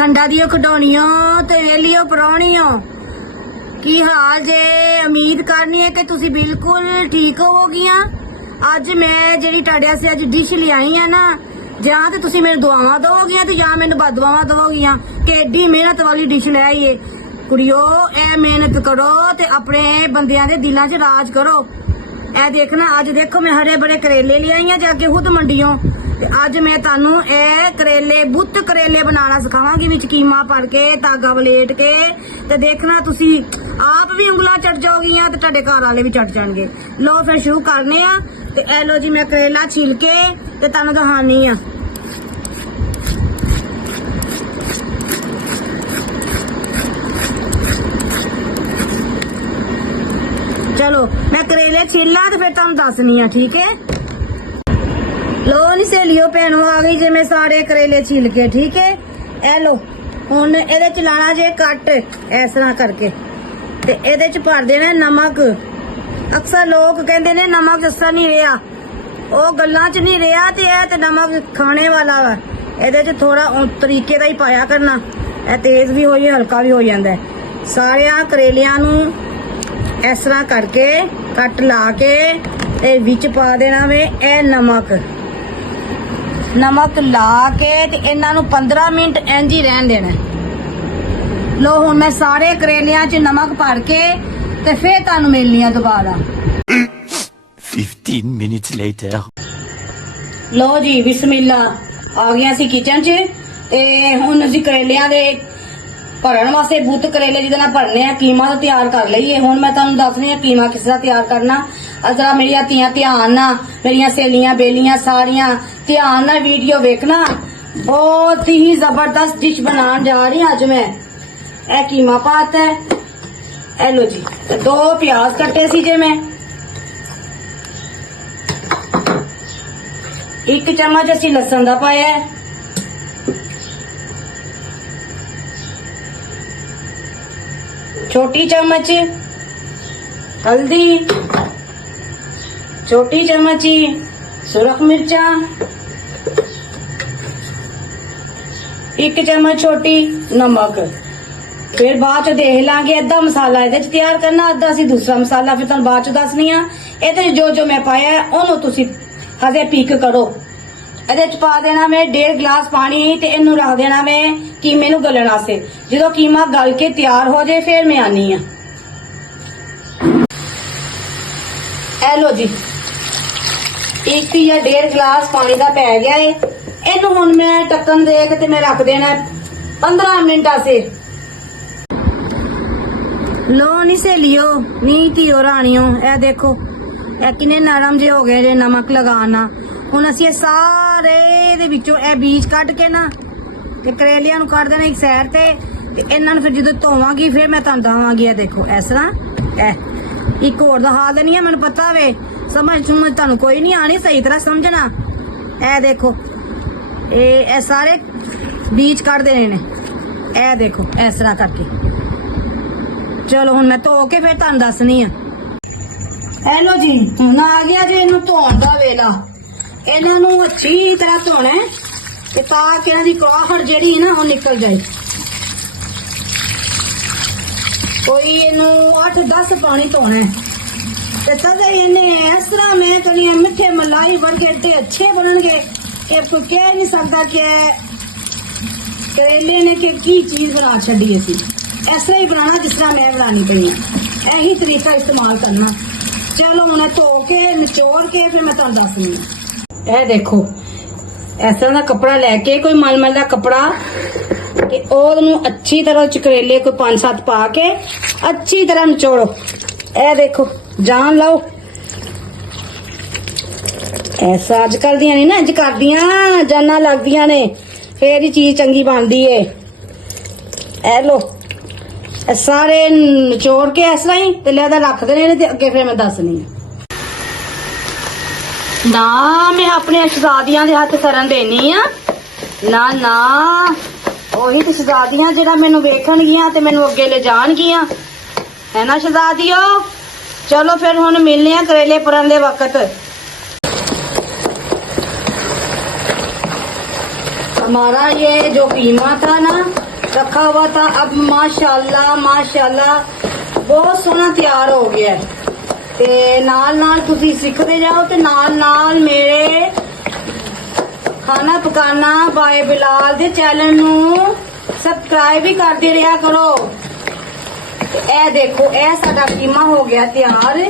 खंडा दियो खडौनियो ते वेलियो परौणियो की हाल जे। उम्मीद करनी है कि तुसी बिल्कुल ठीक होवोगियां। अज मैं जेड़ी तुहाडे वास्ते अज डिश लियाई है ना, जां ते तुसी मेरे दुआवां दोगियां ते जां मैनूं बददुआवां दोगियां कि एडी मेहनत वाली डिश ले आई है। कुड़ियो ए मेहनत करो ते अपने बंदियां दे दिलां च राज करो। ए देखना अज देखो मैं हरे बड़े करेले लियाई हैं जाके खुद मंडियों। अज मैं तानू ए करेले बुत करेले बनाना सिखावांगी, विच कीमा भर के धागा वलेट के ते देखना तुसी आप भी उंगलां चढ़ जाओगियां ते तुहाडे घर वाले भी चढ़ जाणगे। लो फिर शुरू करने आ ते ए लो जी मैं करेला छिल के ते तानू दिखानी आ। चलो मैं करेले छिला ते फिर तुहानू दसनी आ, ठीक है। लो नी सहेलियो भैनों आ गई जे मैं सारे करेले छील के, ठीक है। ए लो हुण एदे च लाना जे कट इस तरह करके ते एदे च भर देना नमक। अक्सर लोग कहंदे ने नमक असर नहीं रहा, ओ गल्लां च नहीं रहा ते ए ते नमक खाने वाला वा। एदे च थोड़ा तरीके दा ही पाया करना, ए तेज भी होई हल्का भी हो जांदा है। सारे करेलियां नूं इस तरह करके कट ला के ते विच पा देना वे ए नमक ला के ते इन्हां नूं 15 मिनट इंज ही रहन देना। लो हुण मैं सारे करेलियां च नमक भर के ते फिर तुहानू मिलनी आ दोबारा। 15 minutes later. लो जी बिस्मिल्ला आ गया सी किचन च ते हुण असीं करेलियां दे भरन वास्ते बुत करेले जिहदे नाल भरने आ कीमा तो तैयार कर लईए। हुण मैं तुहानू दसनी आ कीमा किस तरह तैयार करना। जरा मेरिया धीआं ध्यान ना, मेरिया सहेलियां बेलियां सारियां ध्यान ना वीडियो वेखना। बहुत ही जबरदस्त डिश बनाने जा रही अज मैं। ए कीमा पाता है, ए लो जी 2 प्याज कट्टे सी जे मैं, 1 चम्मच असी लसन दा पाया है, छोटी चम्मच हल्दी, छोटी चम्मच सुरख मिर्चा, 1 चम्मच छोटी नमक। फिर बाद च देख लांगे अद्धा मसाला एदे च तैयार करना, अद्धा असी दूसरा मसाला फिर तुहानू बाद च दसनी आ। एदे च जो मैं पाया है ओनू तुसी हजे पिक करो। एदे च पा देना मैं 1.5 गिलास पानी ते इनू रख देना मैं कीमे नू गलण वास्ते। जो कीमा गल के तैयार हो जाए फिर मैं आनी आ। ए लो जी 1 या 1.5 गिलास पानी का पै गया है। इनू हुण मैं ढक्कन दे के ते मैं रख देना 15 मिनट आसे। लो नी सहेलियो नी धीओ राणियो ए देखो ए किन्ने नरम जे हो गए जे नमक लगाना। हुण असीं सारे दे विचों ए बीज कट के ना ते करेलियां नूं कट देना एक साइड ते इन्हां नूं फिर जदों धोवांगी फिर मैं तुहानूं दवांगी। ए देखो इस तरह ए एक होर दिखा देनी है, मैनूं पता वे समझ तुहानूं कोई नहीं आनी, सही तरह समझना। ए देखो ए सारे बीज कट देने ने, ए देखो इस तरह करके। चलो हुण मैं धो के फिर तुहानूं दसनी आ। ए लो जी हुण आ गया जी इनू धोण दा वेला। इन्हां नूं अच्छी तरह धोना है ते ताकि इन्हां दी कड़ाहट जिहड़ी ना वो निकल जाए। कोई इनू 8-10 पानी धोना है ते तद इन्हें इस तरह मैं कहनी मिठे मलाई वर्गे एडे अच्छे बनणगे कि कोई कह नहीं सकता कि करेले ने की चीज बना छड़ी। असी इस तरह ही बनाना जिस तरह मैं बनानी पई है, यही तरीका इस्तेमाल करना। चलो हुण धो के निचोड़ के फिर मैं तुहानूं दसनी आ। ए देखो इस तरह का कपड़ा लैके कोई मलमल का कपड़ा ते ओनू अच्छी तरह करेले कोई 5-7 पा के अच्छी तरह निचोड़ो। ए देखो जान लो ऐसा अजकल दियां नहीं ना इंज करदियां, जाना लगदियां ने फिर ही चीज चंगी बनदी है। ए लो ए सारे निचोड़ के इस तरह ही ते लिया रख देने ते अगे फिर मैं दसनी ना। मैं अपने शहजादियां दे हत्थ करन देनी आ ना ना, ओही ते शहजादियां जेड़ा मैनू वेखणगियां ते मैनू अगे ले जाणगियां, है ना शहजादियो। चलो फिर हुण मिलने आ करेले भरन दे वक्त। हमारा ये जो कीमा था ना रखा हुआ था। अब माशाल्लाह माशाल्लाह बहुत सोहना तैयार हो गया है। ते नाल नाल तुसी सीखते जाओ ते नाल नाल मेरे खाना पकाना बाय बिलाल दे चैनल नू सबसक्राइब भी करते रहा करो। ए देखो ए साडा कीमा हो गया तैयार।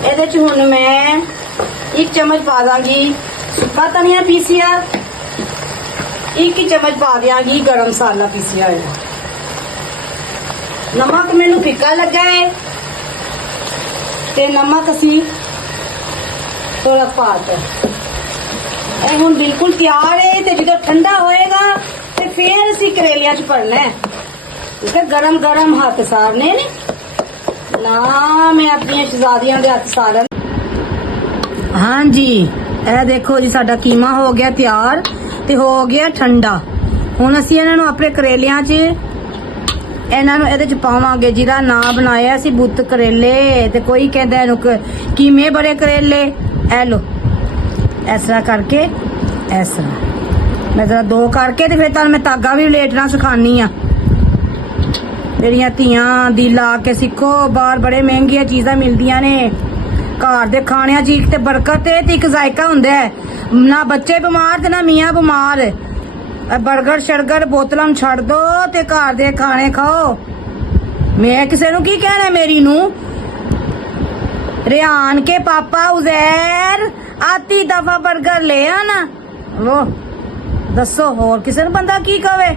ਇਹਦੇ ਚ ਹੁਣ ਮੈਂ 1 चम्मच पा ਦਾਂਗੀ ਸੁੱਕਾ ਧਨੀਆ ਪੀਸਿਆ, 1 चम्मच ਪਾ ਦਿਆਂਗੀ ਗਰਮ ਮਸਾਲਾ ਪੀਸਿਆ ਹੋਇਆ। ਨਮਕ ਮੈਨੂੰ ਫਿੱਕਾ ਲੱਗਾ ਹੈ ਤੇ ਨਮਕ ਅਸੀਂ ਥੋੜਾ ਪਾਤਾ। ਇਹ ਹੁਣ ਬਿਲਕੁਲ ਤਿਆਰ ਹੈ ਤੇ ਜਦੋਂ ਠੰਡਾ ਹੋਏਗਾ ਤੇ ਫਿਰ ਅਸੀਂ ਕਰੇਲਿਆਂ ਚ ਭਰਨਾ ਹੈ। ਤੇ ਗਰਮ ਗਰਮ ਹੱਥ ਸਾਰਨੇ ਨੇ ਨਾ, ਮੈਂ ਆਪਣੀਆਂ ਸ਼ਹਿਜ਼ਾਦੀਆਂ ਦੇ ਹੱਥ ਸਾਰਨ। हाँ जी ਇਹ ਦੇਖੋ ਜੀ ਸਾਡਾ ਕੀਮਾ ਹੋ ਗਿਆ ਤਿਆਰ ਤੇ ਹੋ ਗਿਆ ਠੰਡਾ। ਹੁਣ ਅਸੀਂ ਇਹਨਾਂ ਨੂੰ ਆਪਣੇ ਕਰੇਲਿਆਂ 'ਚ ਇਹਨਾਂ ਨੂੰ ਇਹਦੇ 'ਚ ਪਾਵਾਂਗੇ। ਜਿਹਦਾ ਨਾਂ ਬਣਾਇਆ ਸੀ ਬੁੱਤ ਕਰੇਲੇ ਤੇ ਕੋਈ ਕਹਿੰਦਾ ਇਹਨੂੰ ਕੀਮੇ ਬੜੇ ਕਰੇਲੇ। ਇਹ ਲੋ ਇਸ ਤਰ੍ਹਾਂ ਕਰਕੇ, ਇਸ ਤਰ੍ਹਾਂ ਮੈਂ ਜਰਾ 2 ਕਰਕੇ ਤੇ ਫਿਰ ਤੁਹਾਨੂੰ ਮੈਂ ਧਾਗਾ ਵੀ ਲੇਟਣਾ ਸਿਖਾਨੀ ਆ। ਜਿਹੜੀਆਂ ਧੀਆਂ ਦੀ ਲਾ ਕੇ ਸਿੱਖੋ, ਬਾਹਰ ਬੜੇ ਮਹਿੰਗੀਆਂ ਚੀਜ਼ਾਂ ਮਿਲਦੀਆਂ ਨੇ। ਘਰ ਦੇ ਖਾਣਿਆਂ 'ਚ ਇੱਕ ਤੇ ਬਰਕਤ ਹੈ ਤੇ ਇੱਕ ਜ਼ਾਇਕਾ ਹੁੰਦਾ ਹੈ। ਨਾ ਬੱਚੇ ਬਿਮਾਰ ਤੇ ਨਾ ਮੀਆਂ ਬਿਮਾਰ। ਬਰਗਰ ਸ਼ਰਗਰ ਬੋਤਲਾਂ ਛੱਡ ਦੋ ਤੇ ਘਰ ਦੇ ਖਾਣੇ ਖਾਓ। ਮੈਂ ਕਿਸੇ ਨੂੰ ਕੀ ਕਹਿਣਾ, ਮੇਰੀ ਨੂੰ ਰਿਆਨ ਕੇ ਪਾਪਾ ਉਜ਼ੈਰ ਆਤੀ ਦਫਾ ਬਰਗਰ ਲੈ ਆਣਾ। ਉਹ ਦੱਸੋ ਹੋਰ ਕਿਸੇ ਨੂੰ ਬੰਦਾ ਕੀ ਕਵੇ।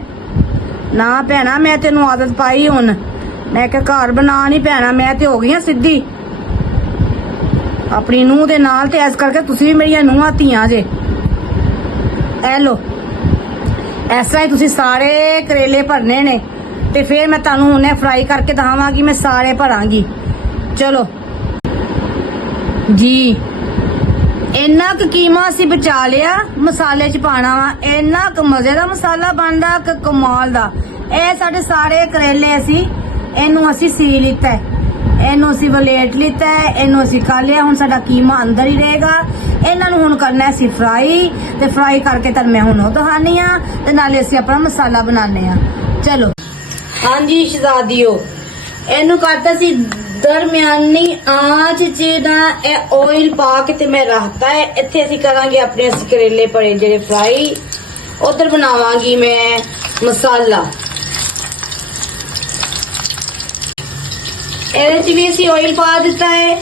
ਨਾ ਭੈਣਾ ਮੈਂ ਤੈਨੂੰ ਆਦਤ ਪਾਈ ਹੁਣ, ਮੈਂ ਕਿ ਘਰ ਬਣਾ ਨਹੀਂ ਭੈਣਾ, ਮੈਂ ਤੇ ਹੋ ਗਈ ਸਿੱਧੀ ਆਪਣੀ ਨੂੰਹ ਦੇ ਨਾਲ। ਤੇ ਇਸ ਕਰਕੇ ਤੁਸੀਂ ਵੀ ਮੇਰੀਆਂ ਨੂੰਹਾਂ ਧੀਆਂ ਜੇ। ਐ ਲੋ ਇਸ ਤਰ੍ਹਾਂ ਹੀ ਤੁਸੀਂ ਸਾਰੇ ਕਰੇਲੇ ਭਰਨੇ ਨੇ ਤੇ ਫਿਰ ਮੈਂ ਤੁਹਾਨੂੰ ਹੁਣੇ ਫਰਾਈ ਕਰਕੇ ਦਿਖਾਵਾਂਗੀ। ਮੈਂ ਸਾਰੇ ਭਰਾਂਗੀ। ਚਲੋ ਜੀ ਇੰਨਾ ਕੁ ਕੀਮਾ ਅਸੀਂ ਬਚਾ ਲਿਆ, ਮਸਾਲੇ 'ਚ ਪਾਣਾ ਵਾ। ਇੰਨਾ ਕੁ ਮਜ਼ੇ ਦਾ ਮਸਾਲਾ ਬਣਦਾ ਕਿ ਕਮਾਲ ਦਾ। ਇਹ ਸਾਡੇ ਸਾਰੇ ਕਰੇਲੇ ਇਹਨੂੰ ਅਸੀਂ ਸੀ ਲਿੱਤਾ, ਇਹਨੂੰ ਅਸੀਂ ਵਲੇਟ ਲਿੱਤਾ, ਇਹਨੂੰ ਅਸੀਂ ਖਾ ਲਿਆ। ਹੁਣ ਸਾਡਾ ਕੀਮਾ ਅੰਦਰ ਹੀ ਰਹੇਗਾ। ਇਹਨਾਂ ਨੂੰ ਹੁਣ ਕਰਨਾ ਅਸੀਂ ਫਰਾਈ ਤੇ ਫਰਾਈ ਕਰਕੇ ਤਾਂ ਮੈਂ ਹੁਣ ਉਹ ਦਿਖਾਨੀ ਆ ਤੇ ਨਾਲੇ ਅਸੀਂ ਆਪਣਾ ਮਸਾਲਾ ਬਣਾਉਂਦੇ ਆ। ਚਲੋ ਹਾਂਜੀ ਸ਼ਹਿਜ਼ਾਦੀਓ, ਇਹਨੂੰ ਕਰਤਾ ਸੀ ਦਰਮਿਆਨੀ ਆਂਚ 'ਚ ਨਾ ਇਹ ਆਇਲ ਪਾ ਕੇ ਤੇ ਮੈਂ ਰੱਖਤਾ ਹੈ। ਇੱਥੇ ਅਸੀਂ ਕਰਾਂਗੇ ਆਪਣੇ ਕਰੇਲੇ ਭਰੇ ਜਿਹੜੇ ਫਰਾਈ। ਉਧਰ ਬਣਾਵਾਂਗੀ ਮੈਂ ਮਸਾਲਾ। ਇਹਦੇ 'ਚ ਵੀ ਅਸੀਂ ਆਇਲ ਪਾ ਦਿੱਤਾ ਹੈ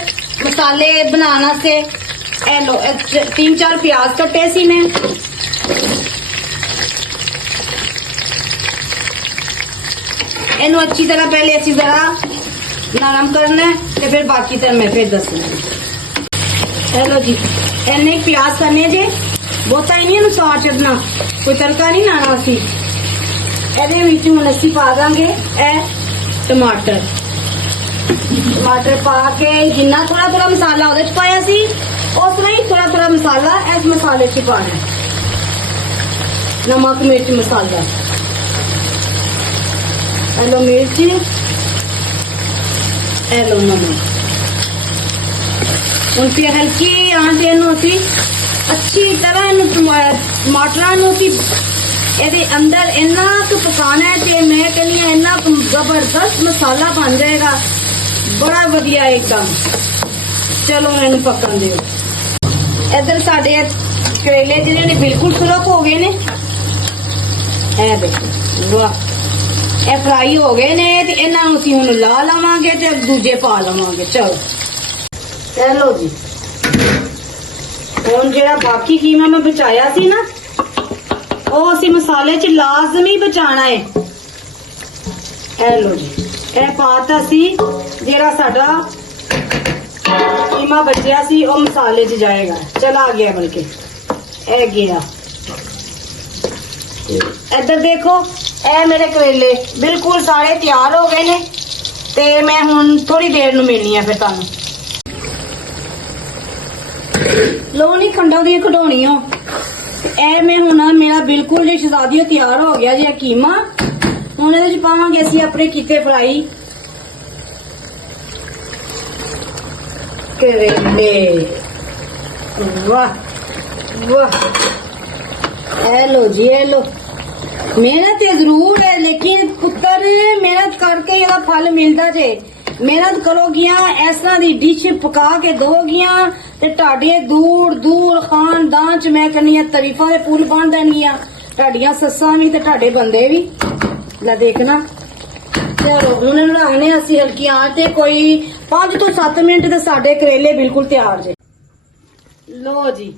ਮਸਾਲੇ ਬਣਾਉਣ ਵਾਸਤੇ। ਇਹ ਲੋ 3-4 ਪਿਆਜ਼ ਕੱਟੇ ਸੀ ਮੈਂ। ਇਹਨੂੰ ਅੱਛੀ ਤਰ੍ਹਾਂ ਪਹਿਲੇ ਅਸੀਂ ਜ਼ਰਾ नरम करना है तो फिर बाकी तो मैं फिर दसूंगी। चलो जी इन्ने प्याज करने जे, बहुता ही नहीं स्वाद छड्डना, कोई तड़का नहीं लाना। असी ਇਹਦੇ ਵਿੱਚ ਹੁਣ ਅਸੀਂ ਪਾ ਦਾਂਗੇ ਇਹ ਟਮਾਟਰ। ਟਮਾਟਰ ਪਾ ਕੇ ਜਿੰਨਾ ਥੋੜਾ ਥੋੜਾ ਮਸਾਲਾ ਉਹਦੇ ਚ ਪਾਇਆ ਸੀ ਉਸ ਤਰ੍ਹਾਂ ਹੀ ਥੋੜਾ ਥੋੜਾ ਮਸਾਲਾ ਇਸ ਮਸਾਲੇ 'ਚ ਪਾਣਾ। ਨਮਕ ਮਿਰਚ ਮਸਾਲਾ, ਹੈਲੋ ਮਿਰਚ, हेलो नमक। ਹੁਣ ਫਿਰ ਹਲਕੀ ਆਂਚ ਇਹਨੂੰ ਅਸੀਂ ਅੱਛੀ ਤਰ੍ਹਾਂ ਇਹਨੂੰ ਟਮਾਟਰਾਂ ਨੂੰ ਅਸੀਂ ਇਹਦੇ ਅੰਦਰ ਇੰਨਾ ਕੁ ਪਕਾਣਾ ਹੈ ਤੇ ਮੈਂ ਕਹਿੰਦੀ ਹਾਂ ਇੰਨਾ ਜ਼ਬਰਦਸਤ ਮਸਾਲਾ ਬਣ ਜਾਏਗਾ, ਬੜਾ ਵਧੀਆ ਇੱਕਦਮ। ਚਲੋ ਇਹਨੂੰ ਪੱਕਣ ਦਿਓ। ਇੱਧਰ ਸਾਡੇ ਕਰੇਲੇ ਜਿਹੜੇ ਨੇ ਬਿਲਕੁਲ ਸੁਰਖ ਹੋ ਗਏ ਨੇ। ਇਹ ਦੇਖੋ ਵਾਹ, ਇਹ ਫਰਾਈ ਹੋ ਗਏ ਨੇ ਤੇ ਇਹਨਾਂ ਨੂੰ ਅਸੀਂ ਹੁਣ ਲਾ ਲਵਾਂਗੇ ਤੇ ਦੂਜੇ ਪਾ ਲਵਾਂਗੇ। ਚਲੋ ਜੀ ਹੁਣ ਜਿਹੜਾ ਬਾਕੀ ਕੀਮਾ ਮੈਂ ਬਚਾਇਆ ਸੀ ਨਾ ਉਹ ਅਸੀਂ ਮਸਾਲੇ 'ਚ ਲਾਜ਼ਮੀ ਬਚਾਣਾ ਹੈ। ਇਹ ਲੋ ਜੀ ਇਹ ਪਾਤਾ ਸੀ, ਜਿਹੜਾ ਸਾਡਾ ਕੀਮਾ ਬਚਿਆ ਸੀ ਉਹ ਮਸਾਲੇ 'ਚ ਜਾਏਗਾ। ਚਲਾ ਗਿਆ ਬਲਕਿ ਇਹ ਗਿਆ। ਇੱਧਰ ਦੇਖੋ ਇਹ ਮੇਰੇ ਕਰੇਲੇ ਬਿਲਕੁਲ ਸਾਰੇ ਤਿਆਰ ਹੋ ਗਏ ਨੇ ਤੇ ਮੈਂ ਹੁਣ ਥੋੜੀ ਦੇਰ ਨੂੰ ਮਿਲਣੀ ਆ ਫਿਰ ਤੁਹਾਨੂੰ। ਲੋ ਨਹੀਂ ਖੰਡਾਂ ਦੀਆਂ ਕਢਾਉਣੀਆਂ। ਇਹ ਮੈਂ ਹੁਣ ਮੇਰਾ ਬਿਲਕੁਲ ਜੀ ਸ਼ਹਿਜ਼ਾਦੀਓ ਤਿਆਰ ਹੋ ਗਿਆ ਜੀ ਕੀਮਾ। ਹੁਣ ਇਹਦੇ ਚ ਪਾਵਾਂਗੇ ਅਸੀਂ ਆਪਣੇ ਕੀਤੇ ਫਰਾਈ ਕਰੇਲੇ। ਵਾਹ ਵਾਹ, ਇਹ ਲੋ ਜੀ ਇਹ ਲੋ ਮਿਹਨਤ ਤੇ ਜ਼ਰੂਰ ਹੈ, ਲੇਕਿਨ ਪੁੱਤਰ ਮਿਹਨਤ ਕਰਕੇ ਇਹਦਾ ਫਲ ਮਿਲਦਾ ਜੇ। ਮਿਹਨਤ ਕਰੋਗੀਆਂ, ਇਸ ਤਰ੍ਹਾਂ ਦੀ ਡਿਸ਼ ਪਕਾ ਕੇ ਦੋਗੀਆਂ ਤੇ ਤੁਹਾਡੇ ਦੂਰ ਦੂਰ ਖਾਨਦਾਨ ਚ ਮੈਂ ਕਹਿੰਦੀ ਆ ਤਾਰੀਫਾਂ ਦੇ ਪੁੱਲ ਬਣ ਦੇਣਗੀਆਂ, ਤੁਹਾਡੀਆਂ ਸੱਸਾਂ ਵੀ ਤੇ ਤੁਹਾਡੇ ਬੰਦੇ ਵੀ। ਲੈ ਦੇਖਣਾ। ਚਲੋ ਹੁਣ ਬਣਾਉਣੇ ਅਸੀਂ ਹਲਕੀ ਆਂਚ ਤੇ ਕੋਈ 5 ਤੋਂ 7 ਮਿੰਟ ਤੇ ਸਾਡੇ ਕਰੇਲੇ ਬਿਲਕੁਲ ਤਿਆਰ ਜੇ। ਲੋ ਜੀ,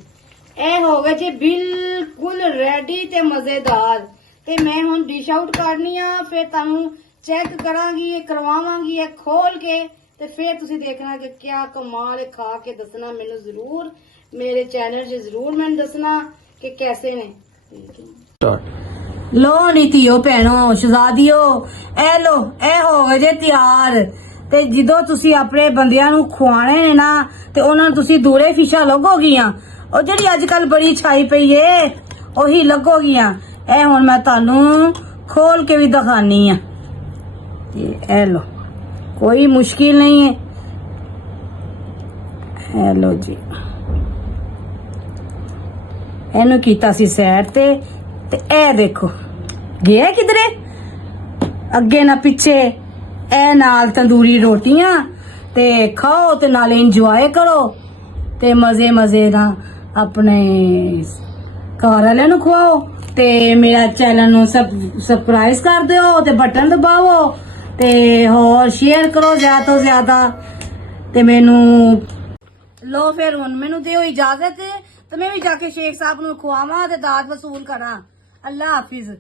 ਇਹ ਹੋ ਗਏ ਜੀ ਬਿਲਕੁਲ ਰੈਡੀ ਤੇ ਮਜ਼ੇਦਾਰ। ਤੇ ਮੈਂ ਹੁਣ ਡਿਸ਼ ਆਊਟ ਕਰਨੀ ਆ, ਫਿਰ ਤੁਹਾਨੂੰ ਚੈੱਕ ਕਰਾਂਗੀ, ਕਰਵਾਵਾਂਗੀ ਇਹ ਖੋਲ ਕੇ, ਤੇ ਫਿਰ ਤੁਸੀਂ ਦੇਖਣਾ ਕਿ ਕਿਆ ਕਮਾਲ ਹੈ। ਖਾ ਕੇ ਦੱਸਣਾ ਮੈਨੂੰ ਜ਼ਰੂਰ, ਮੇਰੇ ਚੈਨਲ 'ਚ ਜ਼ਰੂਰ ਮੈਨੂੰ ਦੱਸਣਾ ਕਿ ਕੈਸੇ ਨੇ। ਲੋ ਨੀ ਧੀਓ ਭੈਣੋ ਸ਼ਹਜ਼ਾਦੀਓ, ਇਹ ਲੋ ਇਹ ਹੋ ਗਏ ਜੇ ਤਿਆਰ। ਤੇ ਜਦੋਂ ਤੁਸੀਂ ਆਪਣੇ ਬੰਦਿਆਂ ਨੂੰ ਖਵਾਣੇ ਨੇ ਨਾ ਤੇ ਉਹਨਾਂ ਨੂੰ ਤੁਸੀਂ ਦੂਰੇ ਫਿਸ਼ਾਂ ਲੱਗੋਗੀਆਂ, ਉਹ ਜਿਹੜੀ ਅੱਜ ਕੱਲ ਬੜੀ ਛਾਈ ਪਈ ਏ ਉਹੀ ਲੱਗੋਗੀਆਂ। ਇਹ ਹੁਣ ਮੈਂ ਤੁਹਾਨੂੰ ਖੋਲ ਕੇ ਵੀ ਦਿਖਾਨੀ ਆ। ਇਹ ਲੋ, ਕੋਈ ਮੁਸ਼ਕਿਲ ਨਹੀਂ ਹੈ। ਇਹ ਲੋ ਜੀ, ਇਹਨੂੰ ਕੀਤਾ ਸੀ ਸਾਈਡ ਤੇ ਇਹ ਦੇਖੋ ਗਿਆ ਕਿਧਰੇ ਅੱਗੇ ਨਾ ਪਿੱਛੇ। ਇਹ ਨਾਲ ਤੰਦੂਰੀ ਰੋਟੀਆਂ ਤੇ ਖਾਓ ਤੇ ਨਾਲੇ ਇੰਜੋਏ ਕਰੋ ਤੇ ਮਜ਼ੇ ਨਾਲ ਆਪਣੇ ਘਰ ਵਾਲਿਆਂ ਨੂੰ ਖਵਾਓ। ਤੇ ਮੇਰਾ ਚੈਨਲ ਨੂੰ ਸਬਸਕ੍ਰਾਈਬ ਕਰ ਦਿਓ ਤੇ ਬਟਨ ਦਬਾਓ ਤੇ ਹੋਰ ਸ਼ੇਅਰ ਕਰੋ ਜ਼ਿਆਦਾ ਤੋਂ ਜ਼ਿਆਦਾ। ਤੇ ਮੈਨੂੰ ਲੋ ਫਿਰ ਹੁਣ ਮੈਨੂੰ ਦਿਓ ਇਜਾਜ਼ਤ ਤੇ ਮੈਂ ਵੀ ਜਾ ਕੇ ਸ਼ੇਖ ਸਾਹਿਬ ਨੂੰ ਖਵਾਵਾਂ ਤੇ ਦਾਤ ਵਸੂਲ ਕਰਾਂ। ਅੱਲਾ ਹਾਫਿਜ਼।